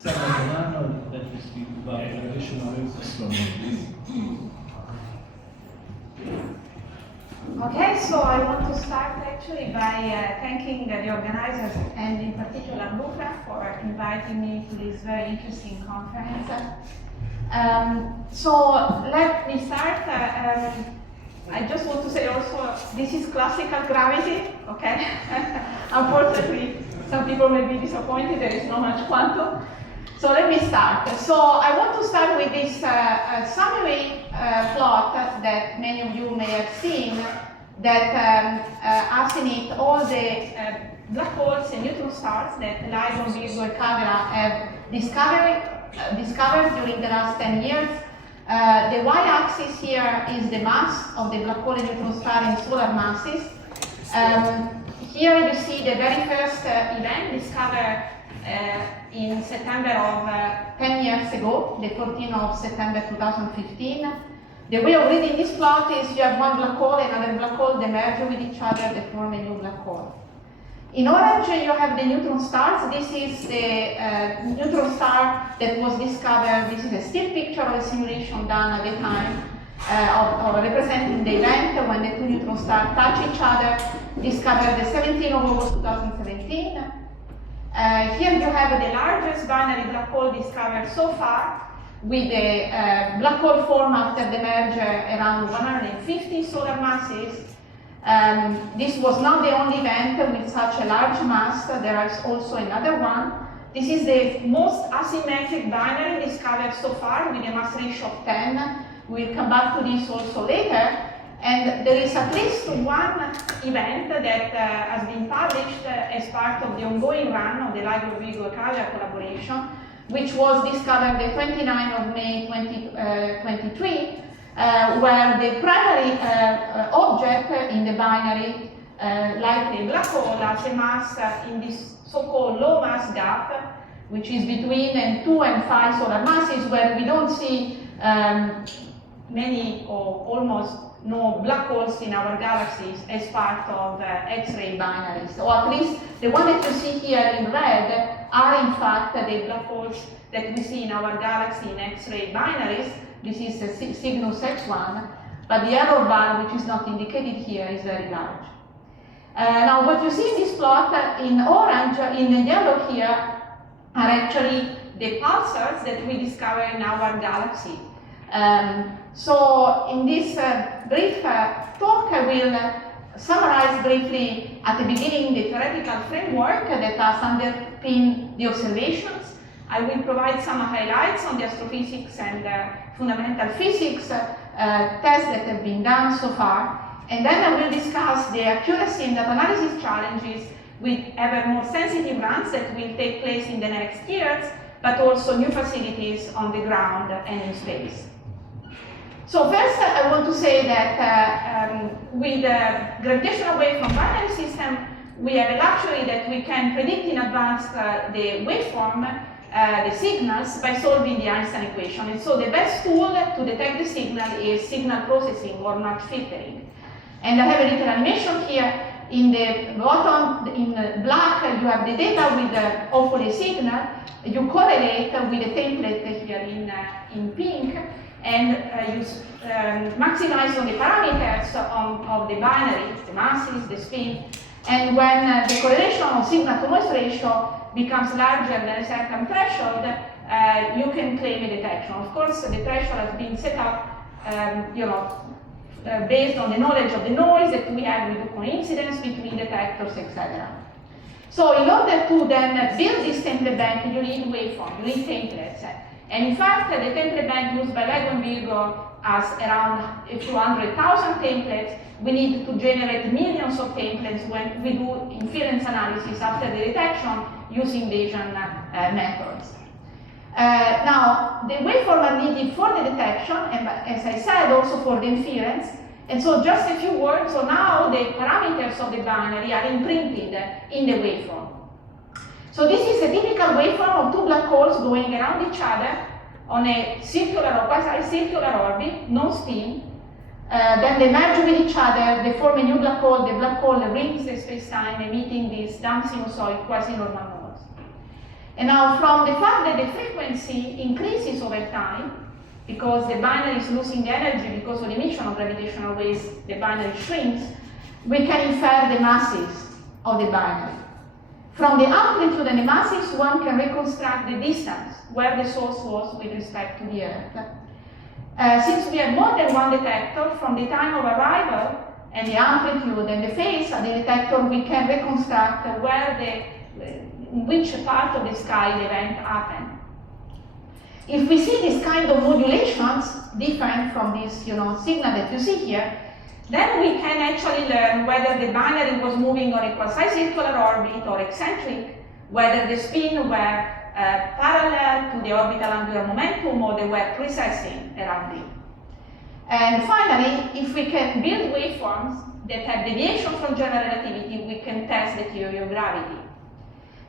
Buonanno, that we speak about traditional astronomy. Okay, so I want to start actually by thanking the organizers and in particular Luca for inviting me to this very interesting conference. So let me start. I just want to say also, this is classical gravity, okay? Unfortunately, some people may be disappointed, there is not much quantum. So let me start. So I want to start with this summary plot that many of you may have seen that has in it all the black holes and neutron stars that LIGO, Virgo, and Campagna have discovered during the last 10 years. The y-axis here is the mass of the black hole and neutron star in solar masses. Here you see the very first event discovered in September of 10 years ago, the 14th of September 2015. The way of reading this plot is you have one black hole and another black hole, they merge with each other, they form a new black hole. In orange, you have the neutron stars. This is the neutron star that was discovered. This is a still picture of a simulation done at the time of representing the event when the two neutron stars touch each other, discovered the 17th of August 2017. Here you have the largest binary black hole discovered so far, with the black hole formed after the merger around 150 solar masses. This was not the only event with such a large mass. There is also another one. This is the most asymmetric binary discovered so far with a mass ratio of 10. We'll come back to this also later. And there is at least one event that has been published as part of the ongoing run of the LIGO Virgo Campagna collaboration, which was discovered the 29th of May 2023, where the primary object in the binary, like the black hole, has a mass in this so-called low mass gap, which is between 2 and 5 solar masses, where we don't see many or almost no black holes in our galaxies as part of X-ray binaries, or at least the one that you see here in red are in fact the black holes that we see in our galaxy in X-ray binaries. This is a Cygnus X1, but the error bar, which is not indicated here, is very large. Now, what you see in this plot in orange, in yellow here, are actually the pulsars that we discover in our galaxy. So in this brief talk, I will summarize briefly at the beginning the theoretical framework that has underpinned the observations. I will provide some highlights on the astrophysics and fundamental physics tests that have been done so far, and then I will discuss the accuracy and data analysis challenges with ever more sensitive runs that will take place in the next years, but also new facilities on the ground and in space. So first, I want to say that with the gravitational wave from binary system, we have a luxury that we can predict in advance the waveform, the signals, by solving the Einstein equation. And so the best tool to detect the signal is signal processing or notch filtering. And I have a little animation here. In the bottom, in black, you have the data with the hopefully signal. You correlate with the template here in pink, and you maximize on the parameters of the binary, the masses, the spin, and when the correlation of signal to noise ratio becomes larger than a certain threshold, you can claim a detection. Of course, the threshold has been set up based on the knowledge of the noise that we have with the coincidence between detectors, etc. So in order to then build this template bank, you need waveform, you need templates. And in fact, the template bank used by LIGO and Virgo has around a few 100,000 templates. We need to generate millions of templates when we do inference analysis after the detection using Bayesian methods. Now, the waveform are needed for the detection, and as I said, also for the inference. And so just a few words, so now the parameters of the binary are imprinted in the waveform. So this is a typical waveform of two black holes going around each other on a circular or quasi-circular orbit, no spin. Then they merge with each other, they form a new black hole. The black hole rings the space-time, emitting these down sinusoid quasi-normal modes. And now from the fact that the frequency increases over time, because the binary is losing energy because of the emission of gravitational waves, the binary shrinks, we can infer the masses of the binary. From the amplitude and the masses, one can reconstruct the distance where the source was with respect to the Earth. Since we have more than one detector, from the time of arrival and the amplitude and the phase of the detector, we can reconstruct in which part of the sky the event happened. If we see this kind of modulations different from this signal that you see here, then we can actually learn whether the binary was moving on a quasi-circular orbit or eccentric, whether the spin were parallel to the orbital angular momentum or they were precessing around it. And finally, if we can build waveforms that have deviation from general relativity, we can test the theory of gravity.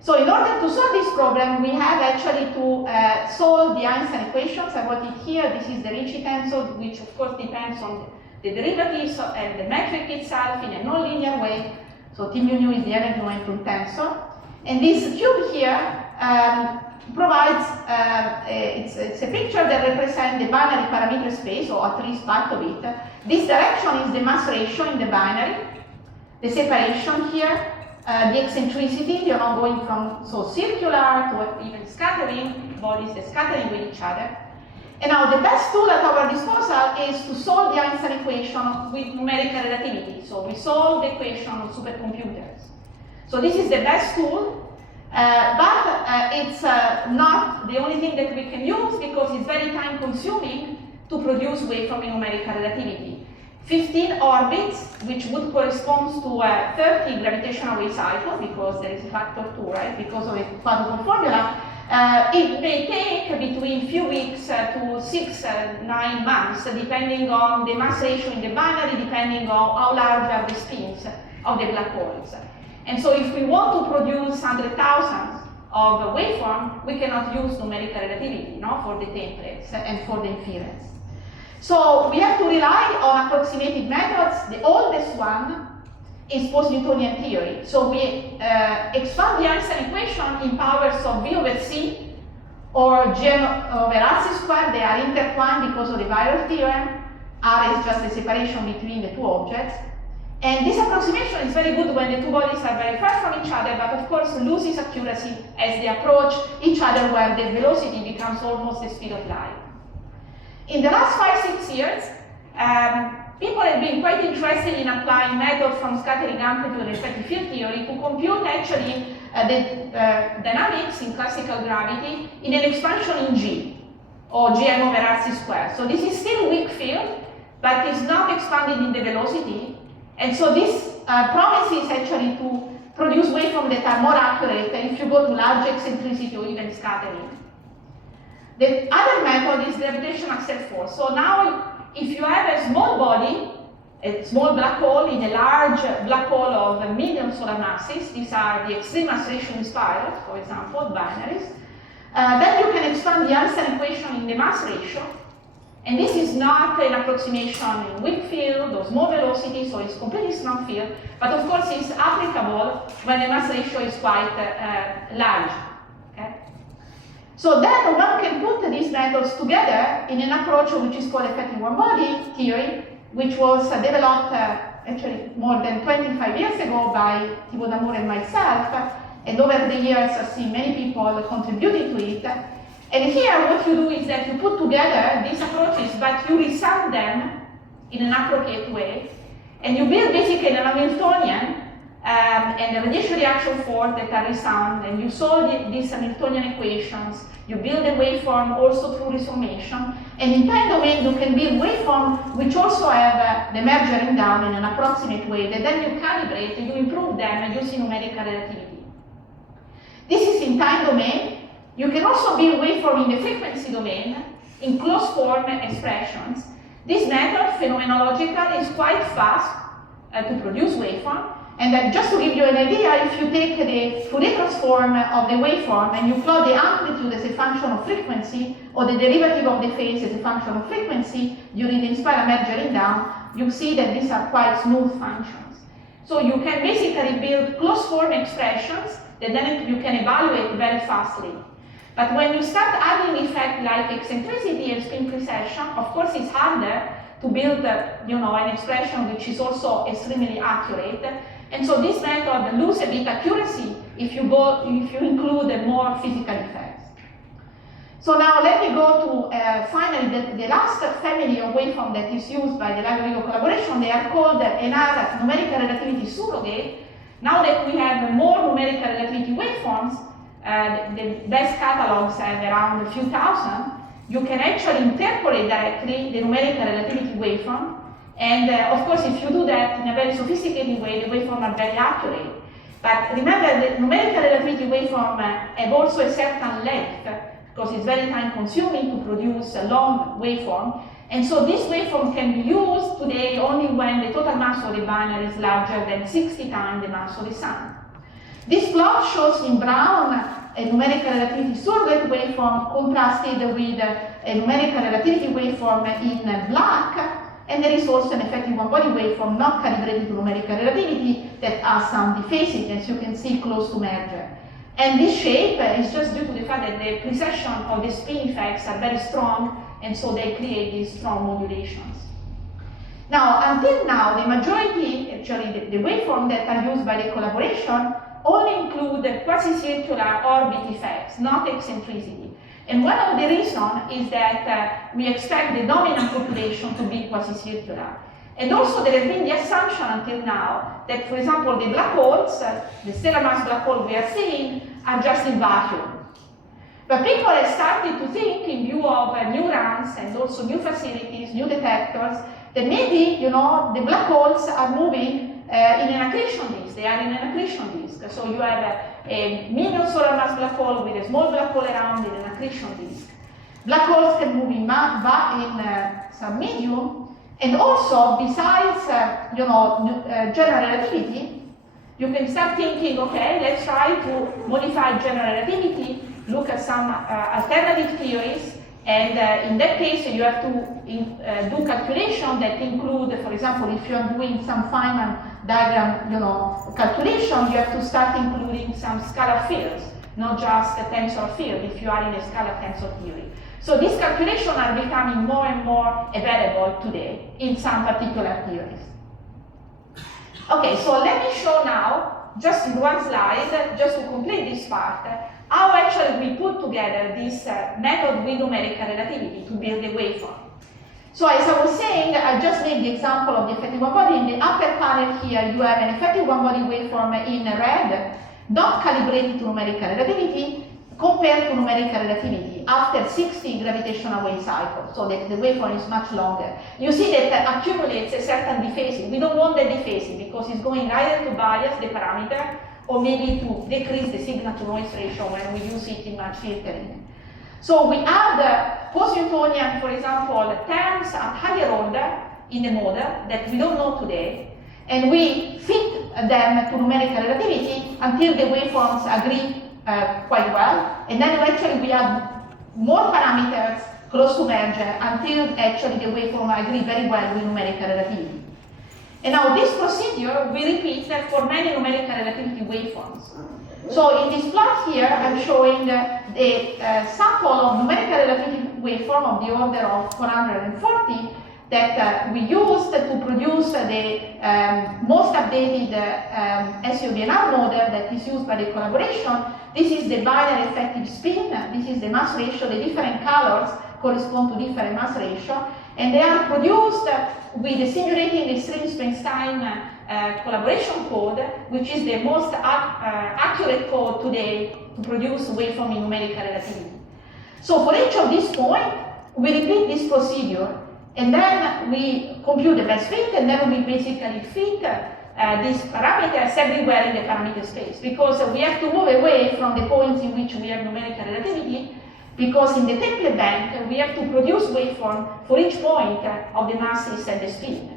So in order to solve this problem, we have actually to solve the Einstein equations. I wrote it here. This is the Ricci tensor, which of course depends on the derivatives and the metric itself in a nonlinear way. So T mu nu is the energy momentum tensor. And this cube here provides, it's a picture that represents the binary parameter space, or at least part of it. This direction is the mass ratio in the binary, the separation here, the eccentricity, you're not going from circular to even scattering, bodies that scattering with each other. And now the best tool at our disposal is to solve the Einstein equation with numerical relativity. So we solve the equation on supercomputers. So this is the best tool, but it's not the only thing that we can use because it's very time consuming to produce waveform in numerical relativity. 15 orbits, which would correspond to 30 gravitational wave cycles, because there is a factor 2, right, because of the quadruple formula. It may take between few weeks to 6, 9 months, depending on the mass ratio in the binary, depending on how large are the spins of the black holes. And so if we want to produce 100,000 of waveform, we cannot use numerical relativity for the templates and for the inference. So we have to rely on approximated methods. The oldest one is post-Newtonian theory. So we expand the Einstein equation in powers of V over C or G over RC squared. They are intertwined because of the viral theorem. R is just the separation between the two objects. And this approximation is very good when the two bodies are very far from each other, but of course loses accuracy as they approach each other where the velocity becomes almost the speed of light. In the last 5-6 years, people have been quite interested in applying methods from scattering amplitude and effective field theory to compute actually the dynamics in classical gravity in an expansion in G, or Gm over RC squared. So this is still weak field, but it's not expanded in the velocity. And so this promises actually to produce waveforms that are more accurate if you go to large eccentricity or even scattering. The other method is gravitational self force. So now, if you have a small body, a small black hole in a large black hole of a million solar masses, these are the extreme mass ratio in spirals, for example, binaries, then you can expand the Einstein equation in the mass ratio. And this is not an approximation in weak field or small velocity, so it's completely strong field, but of course it's applicable when the mass ratio is quite large. Okay? So then one can put these methods together in an approach which is called effective one-body theory, which was developed actually more than 25 years ago by Thibaut Damour and myself, and over the years I've seen many people contributing to it. And here what you do is that you put together these approaches, but you resound them in an appropriate way, and you build basically an Hamiltonian and the radiation reaction force that are resound, and you solve these Hamiltonian equations, you build a waveform also through resummation, and in time domain you can build waveforms which also have the mergering down in an approximate way, that then you calibrate and you improve them using numerical relativity. This is in time domain. You can also build waveform in the frequency domain in closed form expressions. This method, phenomenological, is quite fast to produce waveform. And just to give you an idea, if you take the Fourier transform of the waveform and you plot the amplitude as a function of frequency, or the derivative of the phase as a function of frequency during the spiral mergering down, you see that these are quite smooth functions. So you can basically build closed form expressions that then you can evaluate very fastly. But when you start adding effects like eccentricity and spin precession, of course it's harder to build an expression which is also extremely accurate. And so this method loses a bit accuracy if you include more physical effects. So now let me go to finally the last family of waveform that is used by the LIGO collaboration. They are called NR numerical relativity surrogate. Now that we have more numerical relativity waveforms, the best catalogs have around a few thousand, you can actually interpolate directly the numerical relativity waveform. And of course, if you do that in a very sophisticated way, the waveforms are very accurate. But remember, the numerical relativity waveform have also a certain length, because it's very time consuming to produce a long waveform. And so this waveform can be used today only when the total mass of the binary is larger than 60 times the mass of the sun. This plot shows in brown a numerical relativity surrogate waveform contrasted with a numerical relativity waveform in black, and there is also an effective one-body waveform not calibrated to numerical relativity that has some dephasing, as you can see, close to merger. And this shape is just due to the fact that the precession of the spin effects are very strong, and so they create these strong modulations. Now, until now, the majority, actually the waveform that are used by the collaboration only include the quasi-circular orbit effects, not eccentricity. And one of the reasons is that we expect the dominant population to be quasi-circular. And also there has been the assumption until now that, for example, the black holes, the stellar mass black hole we are seeing, are just in vacuum. But people have started to think, in view of new runs and also new facilities, new detectors, that maybe the black holes are moving in an accretion disk. They are in an accretion disk. So you have a medium solar mass black hole with a small black hole around in an accretion disk. Black holes can move in some medium, and also besides general relativity, you can start thinking, okay, let's try to modify general relativity, look at some alternative theories. And in that case, you have to do calculation that include, for example, if you are doing some Feynman diagram, calculation, you have to start including some scalar fields, not just a tensor field if you are in a scalar tensor theory. So these calculations are becoming more and more available today in some particular theories. Okay, so let me show now, just in one slide, just to complete this part, how actually we put together this method with numerical relativity to build a waveform. So as I was saying, I just made the example of the effective one-body. In the upper panel here, you have an effective one-body waveform in red, not calibrated to numerical relativity, compared to numerical relativity after 60 gravitational wave cycles. So the waveform is much longer. You see that accumulates a certain dephasing. We don't want the dephasing because it's going either to bias the parameter or maybe to decrease the signal-to-noise ratio when we use it in match filtering. So we add post-Newtonian, for example, terms at higher order in the model that we don't know today, and we fit them to numerical relativity until the waveforms agree quite well, and then actually we add more parameters close to merger until actually the waveform agree very well with numerical relativity. And now this procedure we repeat for many numerical relativity waveforms. So in this plot here, I'm showing the sample of numerical relativity waveform of the order of 440 that we used to produce the most updated SUVNR model that is used by the collaboration. This is the binary effective spin, this is the mass ratio, the different colors correspond to different mass ratio, and they are produced with the simulating the Strings-Bernstein collaboration code, which is the most accurate code today to produce waveform in numerical relativity. So for each of these points, we repeat this procedure, and then we compute the best fit, and then we basically fit these parameters everywhere in the parameter space, because we have to move away from the points in which we have numerical relativity, because in the template bank, we have to produce waveform for each point of the masses and the spin.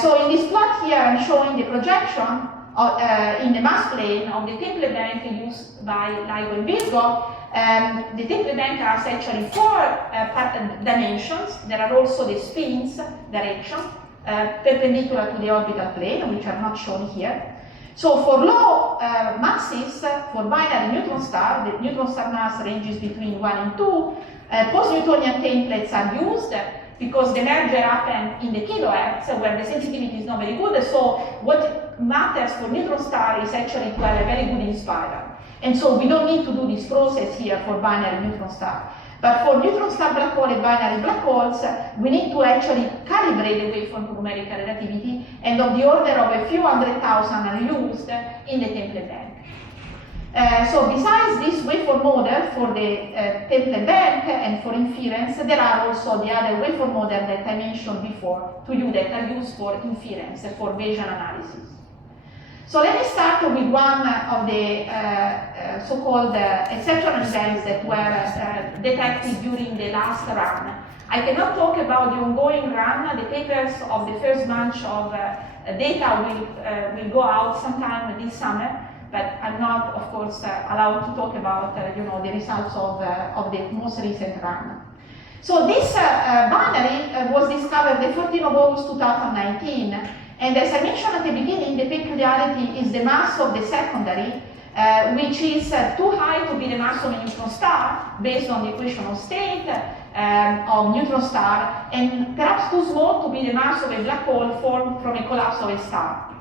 So in this plot here, I'm showing the projection in the mass plane of the template bank used by LIGO and Virgo. The template bank has actually 4 dimensions. There are also the spins direction, perpendicular to the orbital plane, which are not shown here. So for low masses for binary neutron star, the neutron star mass ranges between 1 and 2. Post-Newtonian templates are used because the merger happened in the kilohertz where the sensitivity is not very good. So what matters for neutron star is actually to have a very good inspiral. And so we don't need to do this process here for binary neutron star. But for neutron star black hole and binary black holes, we need to actually calibrate the waveform to numerical relativity, and of the order of a few 100,000 are used in the template bank. So besides this waveform model for the template bank and for inference, there are also the other waveform model that I mentioned before to you that are used for inference, for Bayesian analysis. So let me start with one of the so-called exceptional events that were detected during the last run. I cannot talk about the ongoing run. The papers of the first bunch of data will go out sometime this summer, but I'm not, of course, allowed to talk about the results of the most recent run. So this binary was discovered the 14th of August 2019. And as I mentioned at the beginning, the peculiarity is the mass of the secondary, which is too high to be the mass of a neutron star, based on the equation of state of neutron star, and perhaps too small to be the mass of a black hole formed from a collapse of a star.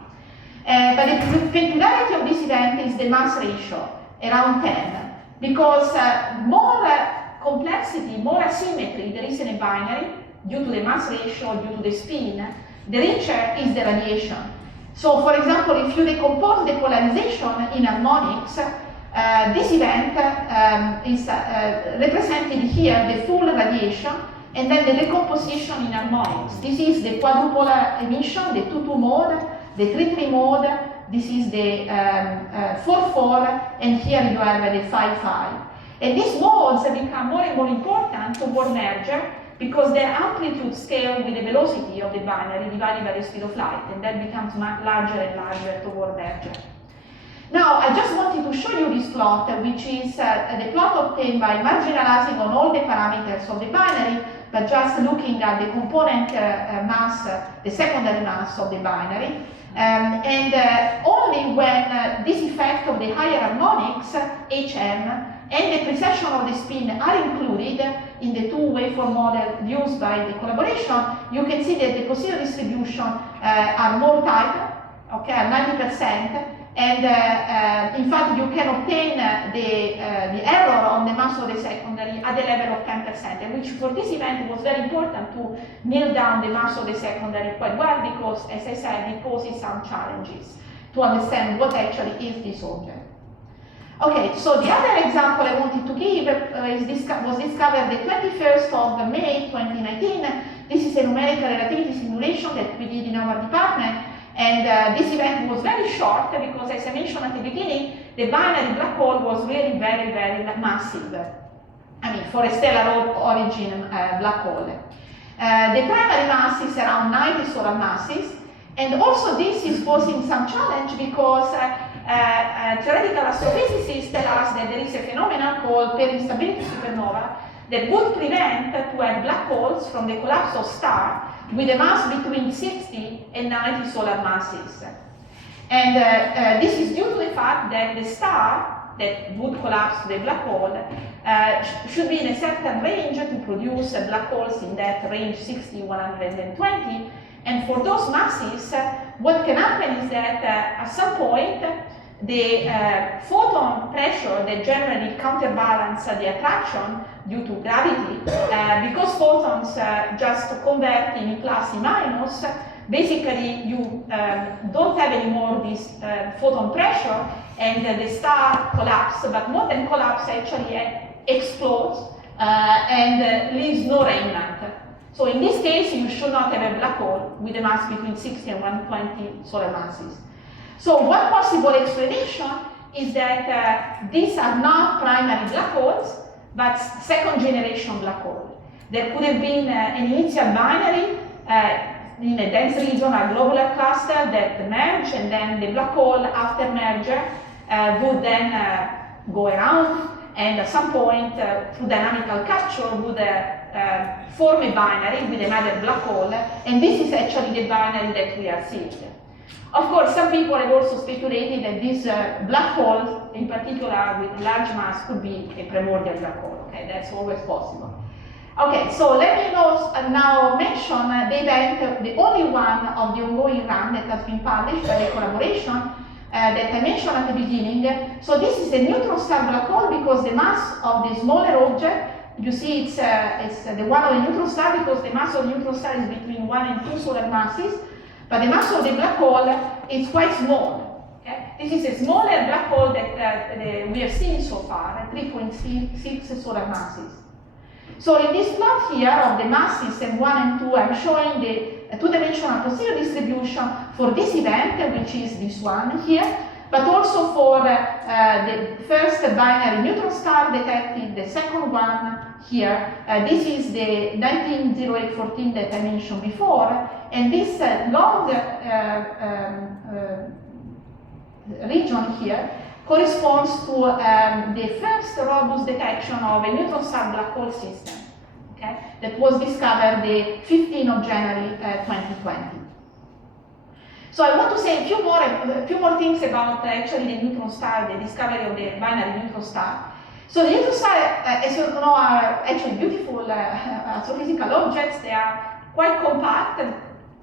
But the peculiarity of this event is the mass ratio, around 10, because more complexity, more asymmetry there is in a binary, due to the mass ratio, due to the spin, the richer is the radiation. So, for example, if you decompose the polarization in harmonics, this event is represented here, the full radiation, and then the decomposition in harmonics. This is the quadrupolar emission, the 2-2 mode, the 3-3 mode, this is the 4-4, and here you have the 5-5. And these modes become more and more important toward merger, because their amplitude scale with the velocity of the binary divided by the speed of light, and that becomes larger and larger toward merger. Now, I just wanted to show you this plot, which is the plot obtained by marginalizing on all the parameters of the binary, but just looking at the component mass, the secondary mass of the binary. Only when this effect of the higher harmonics, HM, and the precession of the spin are included in the two waveform model used by the collaboration, you can see that the Poisson distribution are more tight, okay, at 90%, and in fact you can obtain the error on the mass of the secondary at the level of 10%, and which for this event was very important to nail down the mass of the secondary quite well, because, as I said, it poses some challenges to understand what actually is this object. Okay, so the other example I wanted to give was discovered the 21st of May 2019. This is a numerical relativity simulation that we did in our department, and this event was very short because, as I mentioned at the beginning, the binary black hole was really very, very massive. I mean, for a stellar origin black hole. The primary mass is around 90 solar masses, and also this is posing some challenge because theoretical astrophysicists tell us that there is a phenomenon called peri-instability supernova that would prevent to have black holes from the collapse of star with a mass between 60 and 90 solar masses. And this is due to the fact that the star that would collapse to the black hole should be in a certain range to produce black holes in that range 60, 120. And for those masses, what can happen is that at some point, the photon pressure that generally counterbalance the attraction due to gravity, because photons just convert in plus and minus, basically you don't have anymore this photon pressure, and the star collapses, but more than collapse, actually explodes and leaves no remnant. So in this case, you should not have a black hole with a mass between 60 and 120 solar masses. So one possible explanation is that these are not primary black holes, but second generation black hole. There could have been an initial binary in a dense region, a globular cluster that merged, and then the black hole after merger would then go around, and at some point through dynamical capture would form a binary with another black hole, and this is actually the binary that we are seeing. Of course, some people have also speculated that this black hole, in particular with a large mass, could be a primordial black hole. Okay, that's always possible. Okay, so let me now mention the event, the only one of the ongoing run that has been published by the collaboration that I mentioned at the beginning. So this is a neutron star black hole because the mass of the smaller object, you see it's the one of the neutron star because the mass of the neutron star is between 1 and 2 solar masses, but the mass of the black hole is quite small. Okay? This is a smaller black hole that we have seen so far, 3.6 solar masses. So in this plot here of the masses and 1 and 2, I'm showing the two-dimensional posterior distribution for this event, which is this one here, but also for the first binary neutron star detected, the second one here. This is the 190814 that I mentioned before, and this long region here corresponds to the first robust detection of a neutron star black hole system, okay, that was discovered the 15th of January 2020. So I want to say a few more things about actually the neutron star, the discovery of the binary neutron star. So the neutron star, as you know, are actually beautiful astrophysical objects. They are quite compact,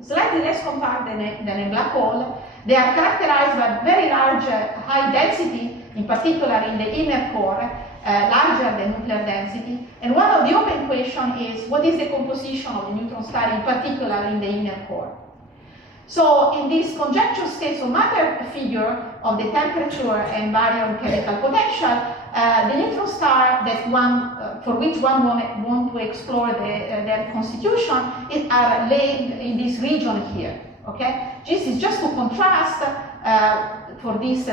slightly less compact than a black hole. They are characterized by very large high density, in particular in the inner core, larger than nuclear density. And one of the open questions is what is the composition of the neutron star, in particular in the inner core. So in this conjecture states of matter figure of the temperature and baryon chemical potential, the neutron star that for which one want to explore their constitution are laid in this region here. Okay, this is just to contrast for this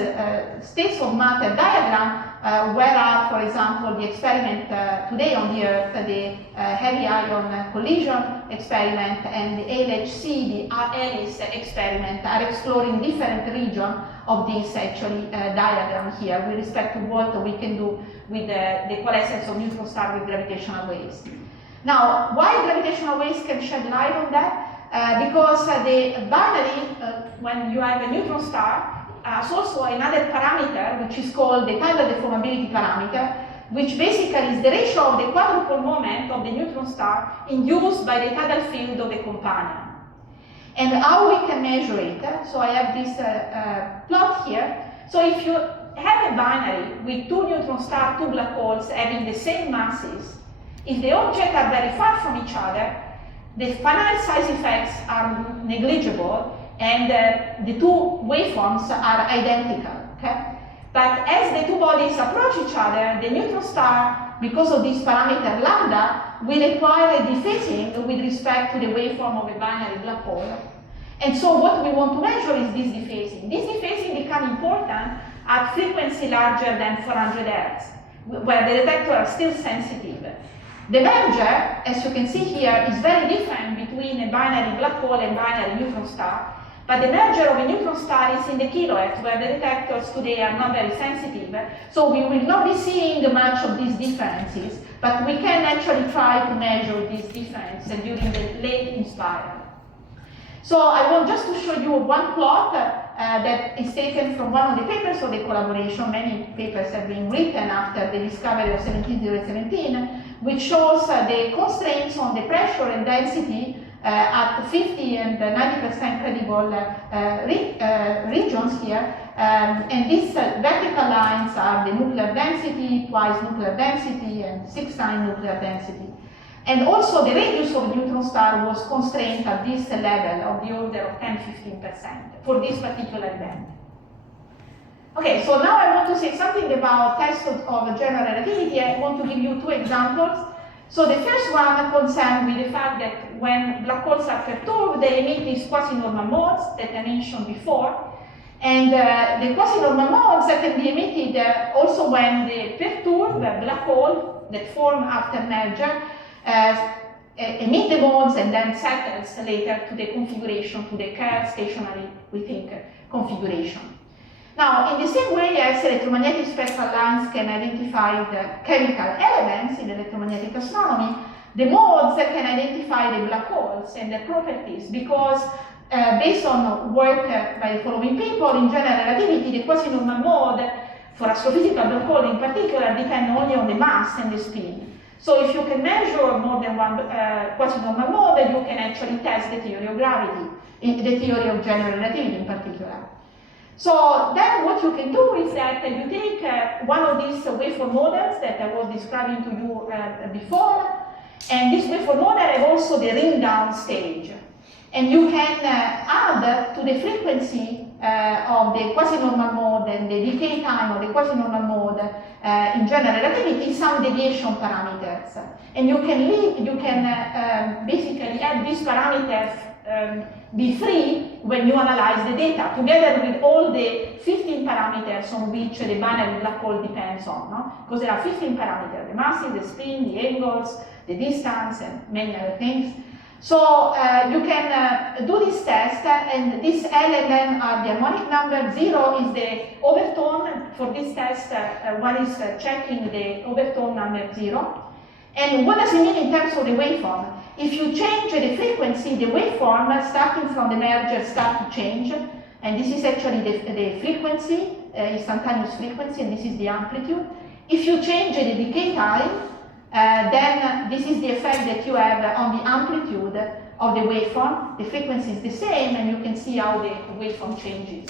states of matter diagram, where are, for example, the experiment today on the Earth, the heavy ion collision experiment, and the LHC, the Alice experiment, are exploring different regions of this actually diagram here with respect to what we can do with the coalescence of neutron star with gravitational waves. Now, why gravitational waves can shed light on that? Because the binary, when you have a neutron star, has also another parameter which is called the tidal deformability parameter, which basically is the ratio of the quadrupole moment of the neutron star induced by the tidal field of the companion. And how we can measure it? So I have this plot here. So if you have a binary with two neutron stars, two black holes having the same masses, if the objects are very far from each other, the finite size effects are negligible, and the two waveforms are identical. Okay? But as the two bodies approach each other, the neutron star, because of this parameter lambda, will acquire a dephasing with respect to the waveform of a binary black hole. And so what we want to measure is this dephasing. This dephasing becomes important at frequency larger than 400 Hz, where the detectors are still sensitive. The merger, as you can see here, is very different between a binary black hole and binary neutron star. But the merger of a neutron star is in the kilohertz, where the detectors today are not very sensitive. So we will not be seeing much of these differences, but we can actually try to measure these differences during the late spiral. So I want just to show you one plot that is taken from one of the papers of the collaboration. Many papers have been written after the discovery of 17017, which shows the constraints on the pressure and density at 50 and 90% credible regions here. And these vertical lines are the nuclear density, twice nuclear density, and 6 times nuclear density. And also the radius of a neutron star was constrained at this level of the order of 10–15% for this particular event. Okay, so now I want to say something about tests of general relativity. I want to give you two examples. So the first one concerns with the fact that when black holes are perturbed, they emit these quasi-normal modes that I mentioned before. And the quasi-normal modes can be emitted also when the perturbed black hole that form after merger emit the modes and then settles later to the configuration, to the Kerr stationary, we think, configuration. Now, in the same way as electromagnetic spectral lines can identify the chemical elements in electromagnetic astronomy, the modes can identify the black holes and their properties, because based on work by the following people, in general relativity, the quasi-normal mode for astrophysical black hole in particular depend only on the mass and the spin. So if you can measure more than one quasi-normal mode, you can actually test the theory of gravity, the theory of general relativity in particular. So then what you can do is that you take one of these waveform models that I was describing to you before, and this waveform model has also the ring down stage. And you can add to the frequency of the quasi-normal mode and the decay time of the quasi-normal mode in general relativity some deviation parameters. And you can basically have these parameters be free when you analyze the data, together with all the 15 parameters on which the binary black hole depends on. No? Because there are 15 parameters, the masses, the spin, the angles, the distance, and many other things. So you can do this test, and this L and M are the harmonic number. 0 is the overtone. For this test, one is checking the overtone number 0. And what does it mean in terms of the waveform? If you change the frequency, the waveform starting from the merger start to change. And this is actually the frequency, instantaneous frequency, and this is the amplitude. If you change the decay time, then this is the effect that you have on the amplitude of the waveform. The frequency is the same, and you can see how the waveform changes.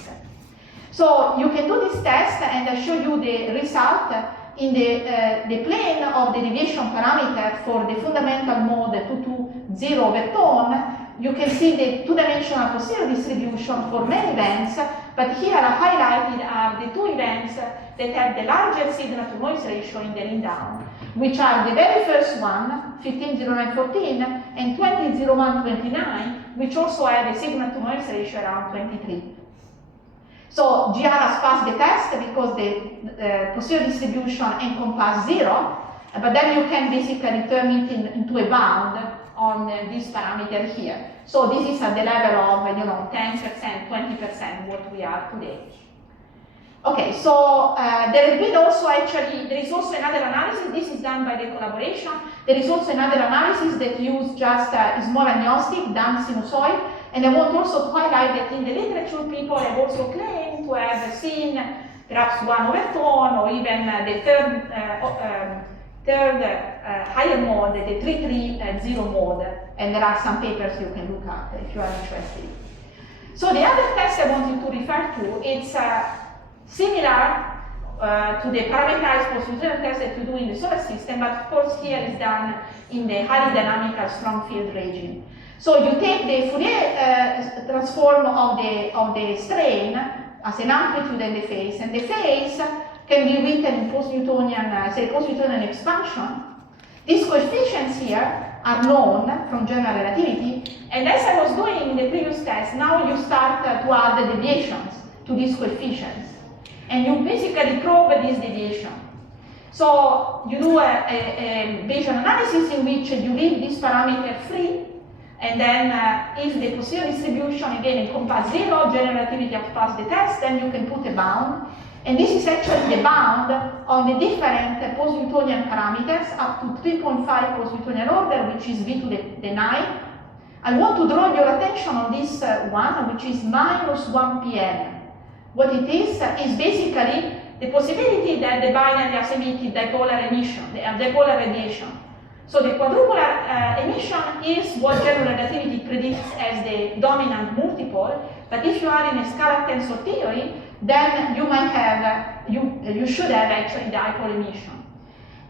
So you can do this test, and I show you the result in the plane of the deviation parameter for the fundamental mode 220 overtone. You can see the two-dimensional posterior distribution for many events, but here highlighted are the two events that have the largest signal-to-noise ratio in the ring down, which are the very first one, 150914, and 200129, which also have a signal-to-noise ratio around 23. So GR has passed the test because the posterior distribution encompasses 0, but then you can basically turn it into a bound on this parameter here. So this is at the level of 10%, 20% what we are today. Okay, so there is also another analysis. This is done by the collaboration. There is also another analysis that use just is more agnostic than sinusoid. And I want also to highlight that in the literature, people have also claimed to have seen perhaps one overtone or even the third higher mode, the 330 mode. And there are some papers you can look at if you are interested. So the other test I want you to refer to, it's similar to the parameterized post-Newtonian test that you do in the solar system, but of course here is done in the highly dynamical strong field regime. So you take the Fourier transform of the strain as an amplitude and the phase, and the phase can be written in post-Newtonian expansion. These coefficients here are known from general relativity, and as I was doing in the previous test, now you start to add the deviations to these coefficients. And you basically probe this deviation. So you do a Bayesian analysis in which you leave this parameter free, and then if the posterior distribution again encompasses 0, general relativity has passed the test, then you can put a bound. And this is actually the bound on the different post-Newtonian parameters up to 3.5 post-Newtonian order, which is V to the 9. I want to draw your attention on this one, which is minus 1 pm. What it is basically the possibility that the binary has emitted dipolar emission, dipolar radiation. So the quadrupolar emission is what general relativity predicts as the dominant multiple, but if you are in a scalar tensor theory, then you might have, you should have actually dipole emission.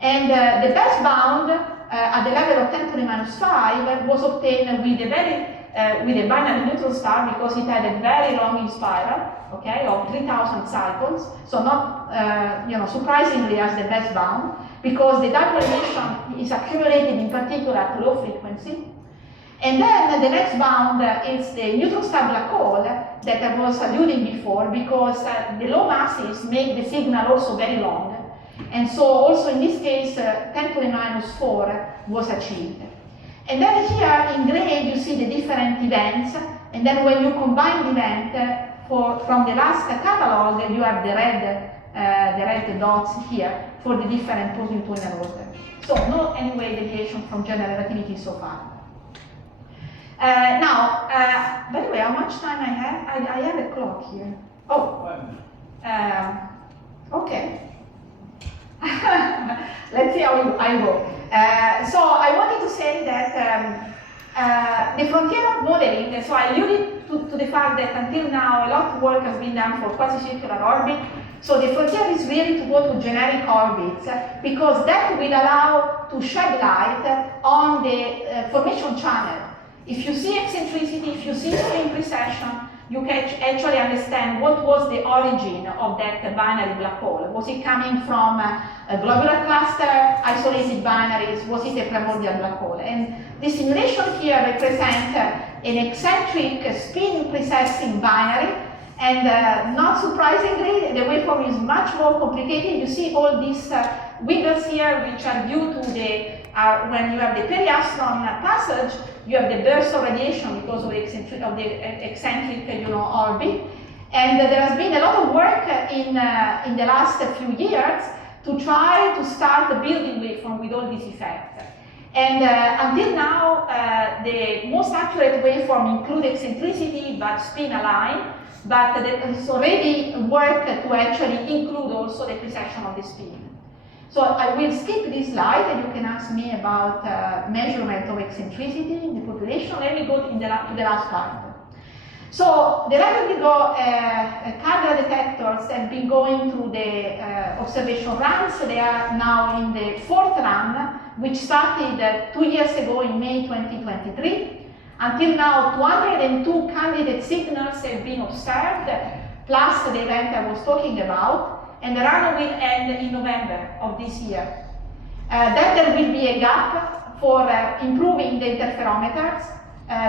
And the best bound at the level of 10 to the minus 5 was obtained with a binary neutron star because it had a very long spiral, okay, of 3,000 cycles. So not, surprisingly as the best bound, because the dipole emission is accumulated in particular at low frequency. And then the next bound is the neutron star black hole that I was alluding before, because the low masses make the signal also very long. And so also in this case, 10 to the minus 4 was achieved. And then here in gray you see the different events, and then when you combine the event from the last catalog, you have the red dots here for the different post-Newtonian order. So no anyway deviation from general relativity so far. By the way, how much time I have? I have a clock here. Oh, okay. Let's see how I go. So I wanted to say that the frontier of modeling, so I alluded to the fact that until now a lot of work has been done for quasi-circular orbit. So the frontier is really to go to generic orbits because that will allow to shed light on the formation channel. If you see eccentricity, if you see spin precession, you can actually understand what was the origin of that binary black hole. Was it coming from a globular cluster, isolated binaries? Was it a primordial black hole? And the simulation here represents an eccentric spin precessing binary. And not surprisingly, the waveform is much more complicated. You see all these wiggles here, which are due to the, when you have the periastron passage, you have the burst of radiation because of the eccentric orbit. And there has been a lot of work in the last few years to try to start the building waveform with all these effects. And until now, the most accurate waveform include eccentricity but spin aligned. But there is already work to actually include also the precession of the spin. So I will skip this slide, and you can ask me about measurement of eccentricity in the population. Let me go to the last part. So the Radiovigo Campagna detectors have been going through the observation runs. They are now in the 4th run, which started 2 years ago in May 2023. Until now, 202 candidate signals have been observed, plus the event I was talking about, and the run will end in November of this year. Then there will be a gap for improving the interferometers,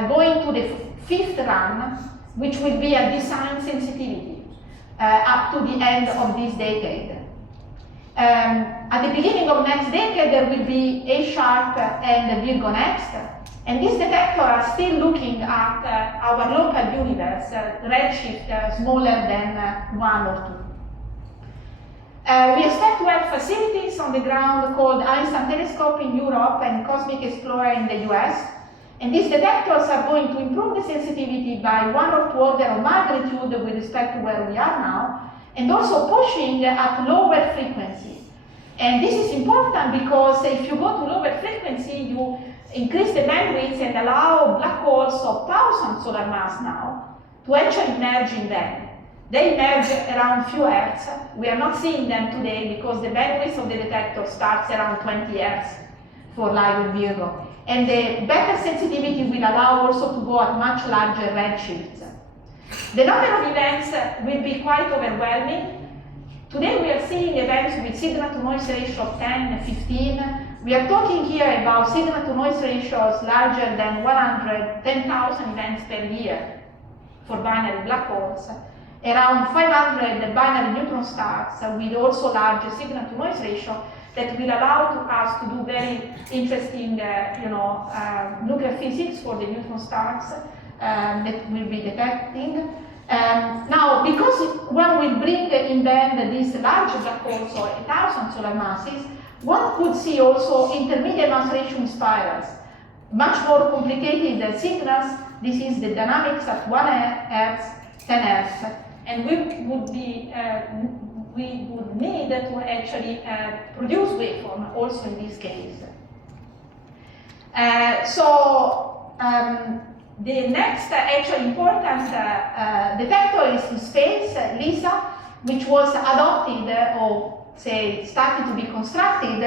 going to the 5th run, which will be a design sensitivity up to the end of this decade. At the beginning of next decade, there will be A-sharp and Virgo Next. And these detectors are still looking at our local universe, redshift smaller than 1 or 2. We expect to have facilities on the ground called Einstein Telescope in Europe and Cosmic Explorer in the US. And these detectors are going to improve the sensitivity by 1 or 2 orders of magnitude with respect to where we are now, and also pushing at lower frequency. And this is important because if you go to lower frequency, you increase the bandwidth and allow black holes of 1,000 solar mass now to actually merge in them. They merge around few hertz. We are not seeing them today because the bandwidth of the detector starts around 20 hertz for LIGO and Virgo. And the better sensitivity will allow also to go at much larger redshifts. The number of events will be quite overwhelming. Today we are seeing events with signal-to-noise ratio of 10, 15. We are talking here about signal-to-noise ratios larger than 10,000 events per year for binary black holes, around 500 binary neutron stars with also larger signal-to-noise ratio that will allow us to do very interesting nuclear physics for the neutron stars that we'll be detecting. Now, because one will bring in band these large black holes, so 1,000 solar masses, one could see also intermediate mass ratio spirals, much more complicated signals. This is the dynamics at 1 Hz, 10 Hz, and we would need to actually produce waveform also in this case. The next actually important detector is in space, LISA, which was adopted or say started to be constructed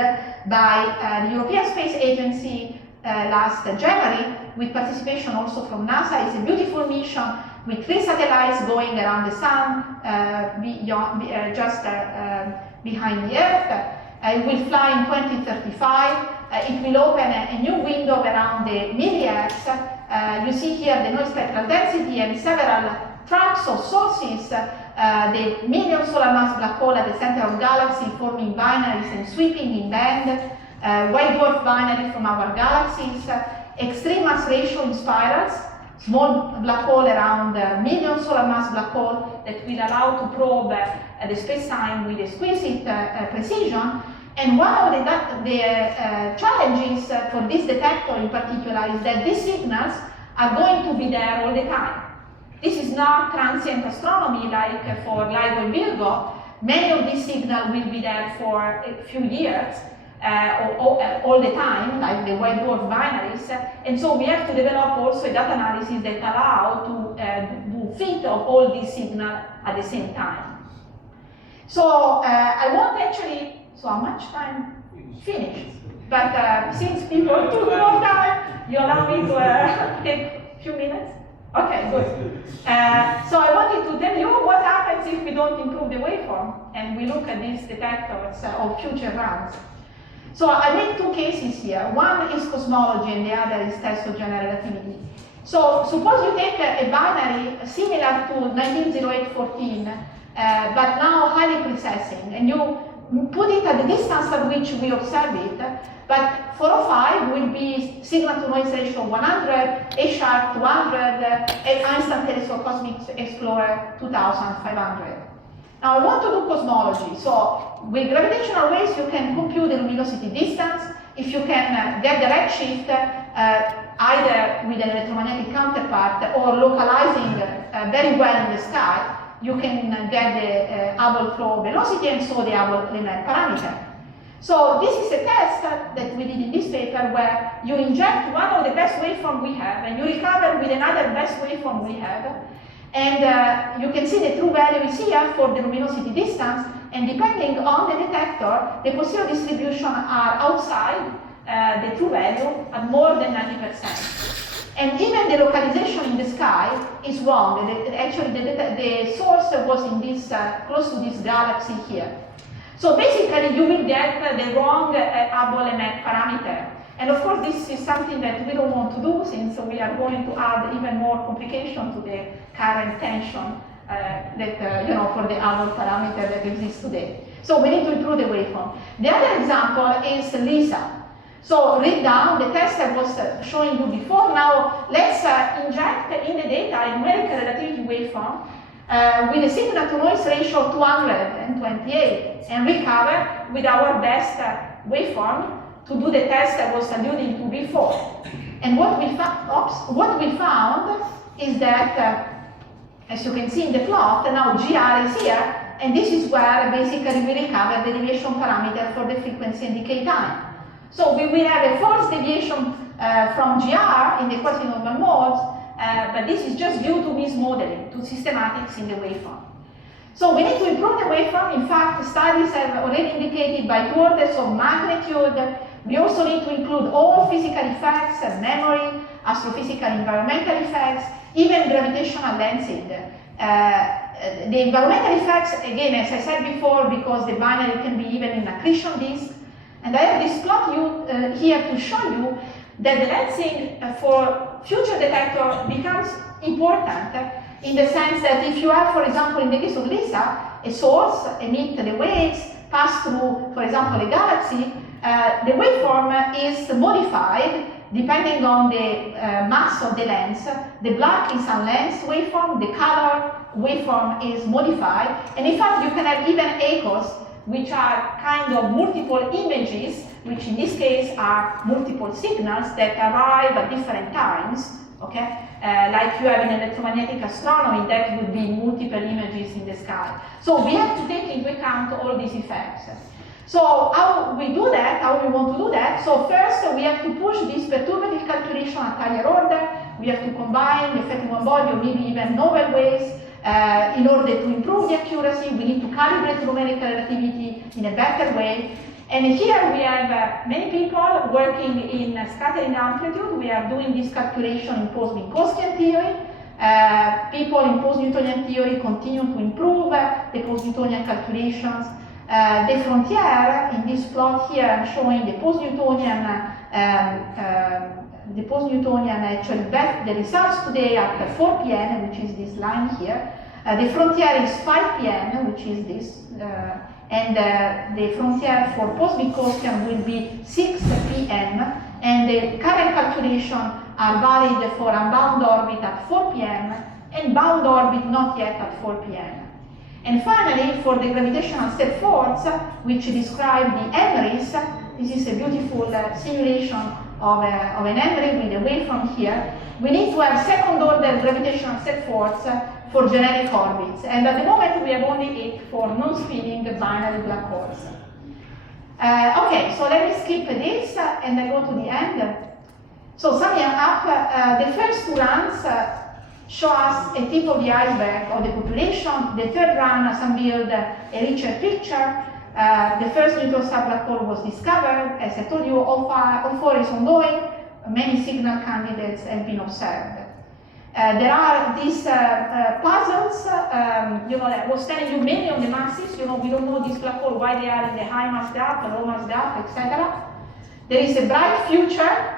by the European Space Agency last January, with participation also from NASA. It's a beautiful mission with 3 satellites going around the sun, just behind the Earth. It will fly in 2035. It will open a new window around the milliamps. You see here the noise spectral density and several tracks or sources. The million solar mass black hole at the center of galaxy forming binaries and sweeping in band, white dwarf binary from our galaxies, extreme mass ratio in spirals, small black hole around million solar mass black hole that will allow to probe the space-time with exquisite precision. And one of the challenges for this detector in particular is that these signals are going to be there all the time. This is not transient astronomy like for LIGO and Virgo. Many of these signals will be there for a few years, all the time, like the white dwarf binaries. And so we have to develop also a data analysis that allow to do fit of all these signals at the same time. So I won't actually, so how much time? Finished. But since people took more time, you allow me to take a few minutes? Okay, good. So I wanted to tell you what happens if we don't improve the waveform and we look at these detectors of future runs. So I made two cases here. One is cosmology and the other is test of general relativity. So suppose you take a binary similar to 1908-14, but now highly precessing, and you put it at the distance at which we observe it, but 405 will be signal-to-noise ratio 100, A-sharp 200, and Einstein Telescope Cosmic Explorer 2500. Now I want to do cosmology. So with gravitational waves, you can compute the luminosity distance. If you can get the redshift, either with an electromagnetic counterpart or localizing very well in the sky, you can get the Hubble flow velocity and so the Hubble Limit parameter. So this is a test that we did in this paper where you inject one of the best waveform we have and you recover with another best waveform we have. And you can see the true value is here for the luminosity distance, and depending on the detector, the Poisson distribution are outside the true value at more than 90%. And even the localization in the sky is wrong. Actually, the source was in this, close to this galaxy here. So basically, you will get the wrong Hubble Limit parameter. And of course, this is something that we don't want to do, since we are going to add even more complication to the current tension for the Hubble parameter that exists today. So we need to improve the waveform. The other example is LISA. So read down the test I was showing you before. Now let's inject in the data a numerical relativity waveform with a signal-to-noise ratio of 228 and recover with our best waveform to do the test I was alluding to before. And what we found is that, as you can see in the plot, now GR is here, and this is where basically we recover the deviation parameter for the frequency and decay time. So we will have a false deviation from GR in the quasi-normal modes, but this is just due to mismodeling, to systematics in the waveform. So we need to improve the waveform. In fact, studies have already indicated by 2 orders of magnitude. We also need to include all physical effects, memory, astrophysical environmental effects, even gravitational lensing. The environmental effects, again, as I said before, because the binary can be even in accretion disk. And I have this plot here to show you that the lensing for future detector becomes important in the sense that if you have, for example, in the case of LISA, a source emit the waves, pass through, for example, a galaxy, the waveform is modified depending on the mass of the lens. The black is unlensed waveform, the color waveform is modified, and in fact you can have even echoes, which are kind of multiple images, which in this case are multiple signals that arrive at different times, okay? Like you have in electromagnetic astronomy, that would be multiple images in the sky. So we have to take into account all these effects. So how we do that, how we want to do that? So first we have to push this perturbative calculation at higher order. We have to combine the effective one body or maybe even novel ways in order to improve the accuracy. We need to calibrate numerical relativity in a better way. And here we have many people working in scattering amplitude. We are doing this calculation in post-Minkowskian theory. People in post-Newtonian theory continue to improve the post-Newtonian calculations. The frontier, in this plot here, I'm showing the post-Newtonian actually the results today at 4 p.m., which is this line here. The frontier is 5 p.m., which is this, and the frontier for post-Minkowskian will be 6 p.m., and the current calculations are valid for unbound orbit at 4 p.m., and bound orbit not yet at 4 p.m. And finally, for the gravitational step force, which describe the M-rays, This is a beautiful simulation of an engine with a wavefront here. We need to have second-order gravitational set force for generic orbits, and at the moment we have only 8 for non-spinning binary black holes. Okay, so let me skip this and I go to the end. So summing up, the first 2 runs show us a tip of the iceberg of the population. The third run has unveiled a richer picture. The first neutron star black hole was discovered. As I told you, O4 is ongoing. Many signal candidates have been observed. There are these puzzles, I was telling you mainly on the masses. We don't know this black hole, why they are in the high mass gap, low mass gap, etc. There is a bright future.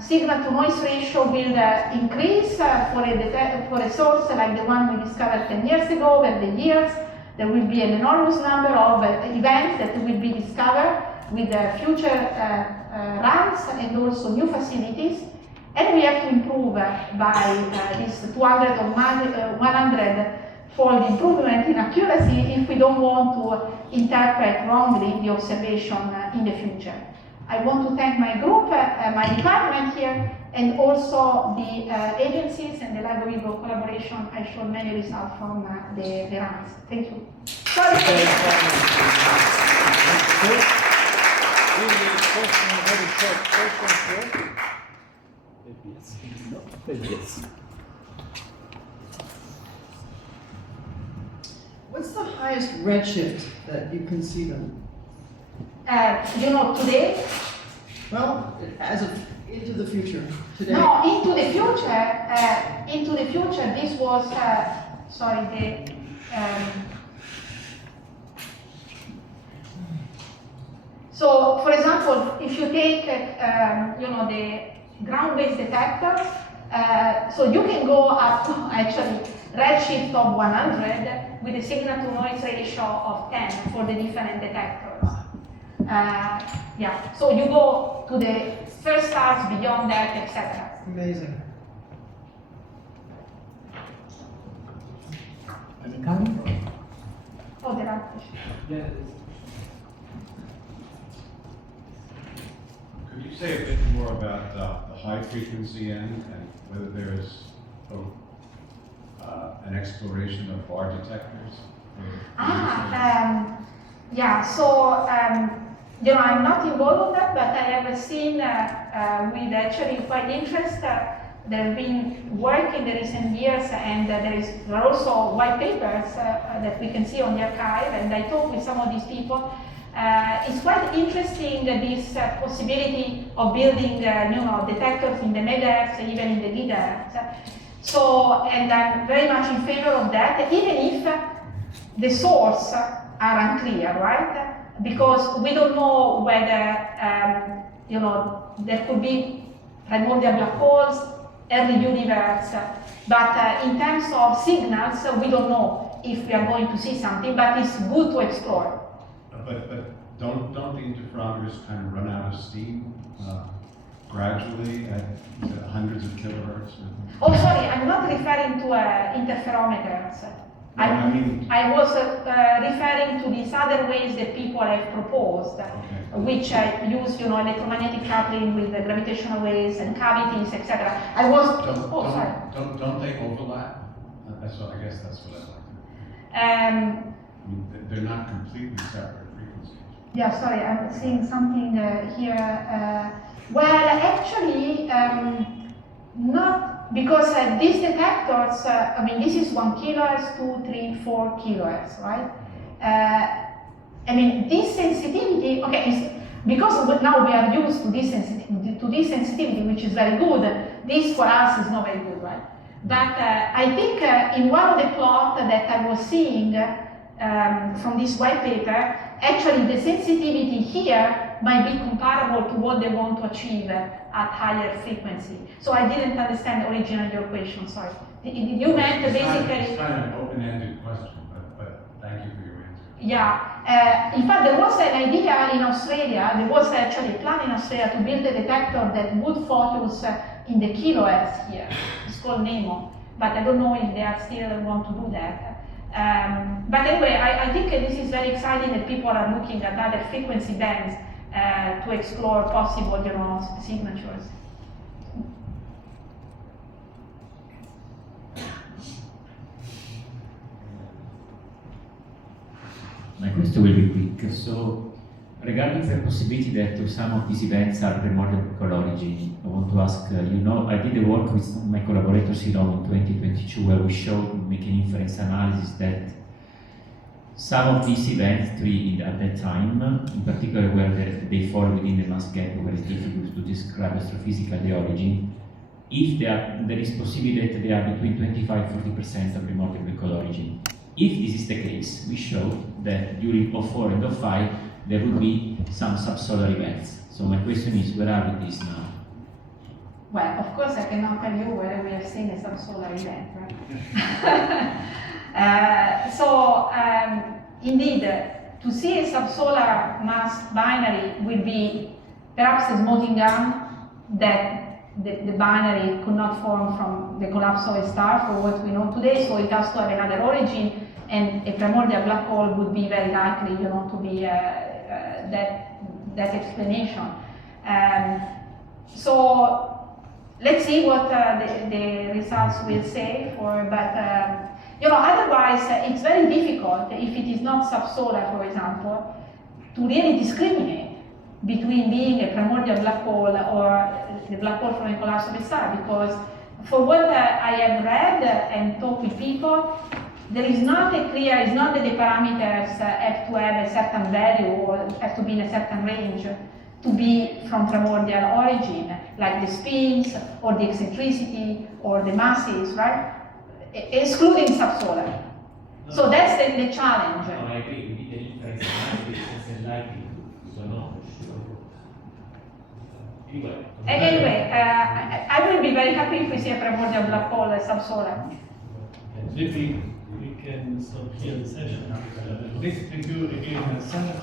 Signal to noise ratio will increase for a source like the one we discovered 10 years ago. Over the years, there will be an enormous number of events that will be discovered with future runs and also new facilities. And we have to improve by this 200 or 100-fold improvement in accuracy if we don't want to interpret wrongly the observation in the future. I want to thank my group, my department here, and also the agencies and the LIGO-WIGO collaboration. I showed many results from the runs. Thank you. Sorry. What's the highest redshift that you can see them? Today? Well, as of into the future, today. No, into the future, this was, so, for example, if you take, the ground-based detectors, so you can go up to, actually, redshift of 100 with a signal-to-noise ratio of 10 for the different detectors. So you go to the first stars beyond that, etc. Amazing. Any comment? Oh, there are questions. Yeah. Could you say a bit more about the high frequency end and whether there's an exploration of bar detectors? I'm not involved in that, but I have seen with actually quite interest. There have been work in the recent years, and there are also white papers that we can see on the archive, and I talked with some of these people. It's quite interesting, this possibility of building detectors in the megahertz, even in the gigahertz. So, and I'm very much in favor of that, even if the source are unclear, right? Because we don't know whether, there could be primordial black holes, early universe, but in terms of signals, we don't know if we are going to see something, but it's good to explore. But don't the interferometers kind of run out of steam gradually at hundreds of kilohertz? Oh, sorry, I'm not referring to interferometers. I was referring to these other ways that people have proposed, which use, electromagnetic coupling with the gravitational waves and cavities, etc. Don't they overlap? I guess that's what I'd like to. They're not completely separate frequencies. Yeah, sorry, I'm seeing something here. Well, actually, not. Because these detectors, this is 1 kilohertz, 2, 3, 4 kilohertz, right? This sensitivity, because now we are used to this sensitivity, which is very good. This for us is not very good, right? But I think in one of the plots that I was seeing from this white paper, actually the sensitivity here might be comparable to what they want to achieve at higher frequency. So I didn't understand originally your question, sorry. You meant basically... It's kind of an open-ended question, but thank you for your answer. Yeah, in fact there was an idea in Australia, there was actually a plan in Australia to build a detector that would focus in the kilohertz here. It's called NEMO, but I don't know if they are still want to do that. But anyway, I think this is very exciting that people are looking at other frequency bands to explore possible, signatures. My question will be quick. So, regarding the possibility that some of these events are primordial ecology, I want to ask, I did a work with my collaborators, in 2022, where we showed, making inference analysis, that some of these events, three at that time, in particular where they fall within the mass gap where it's difficult to describe astrophysical geology, if there is possibility that they are between 25-40% of primordial ecology. If this is the case, we showed that during 04 and 05 there would be some subsolar events. So my question is, where are we this now? Well, of course, I cannot tell you whether we have seen a subsolar event, right? Indeed, to see a subsolar mass binary will be perhaps a smoking gun that the binary could not form from the collapse of a star for what we know today, so it has to have another origin, and a primordial black hole would be very likely, to be that explanation. So let's see what the results will say. Otherwise it's very difficult, if it is not subsolar, for example, to really discriminate between being a primordial black hole or the black hole from a collapse of a star, because for what I have read and talked with people, there is not a clear, it's not that the parameters have to have a certain value or have to be in a certain range to be from primordial origin, like the spins or the eccentricity or the masses, right? Excluding subsolar. So that's the challenge. No, I agree. We did the inference analysis and likely, so no, for sure. Anyway, I will be very happy if we see a primordial black hole subsolar. Maybe we can stop here the session. Thank you again, Alessandra.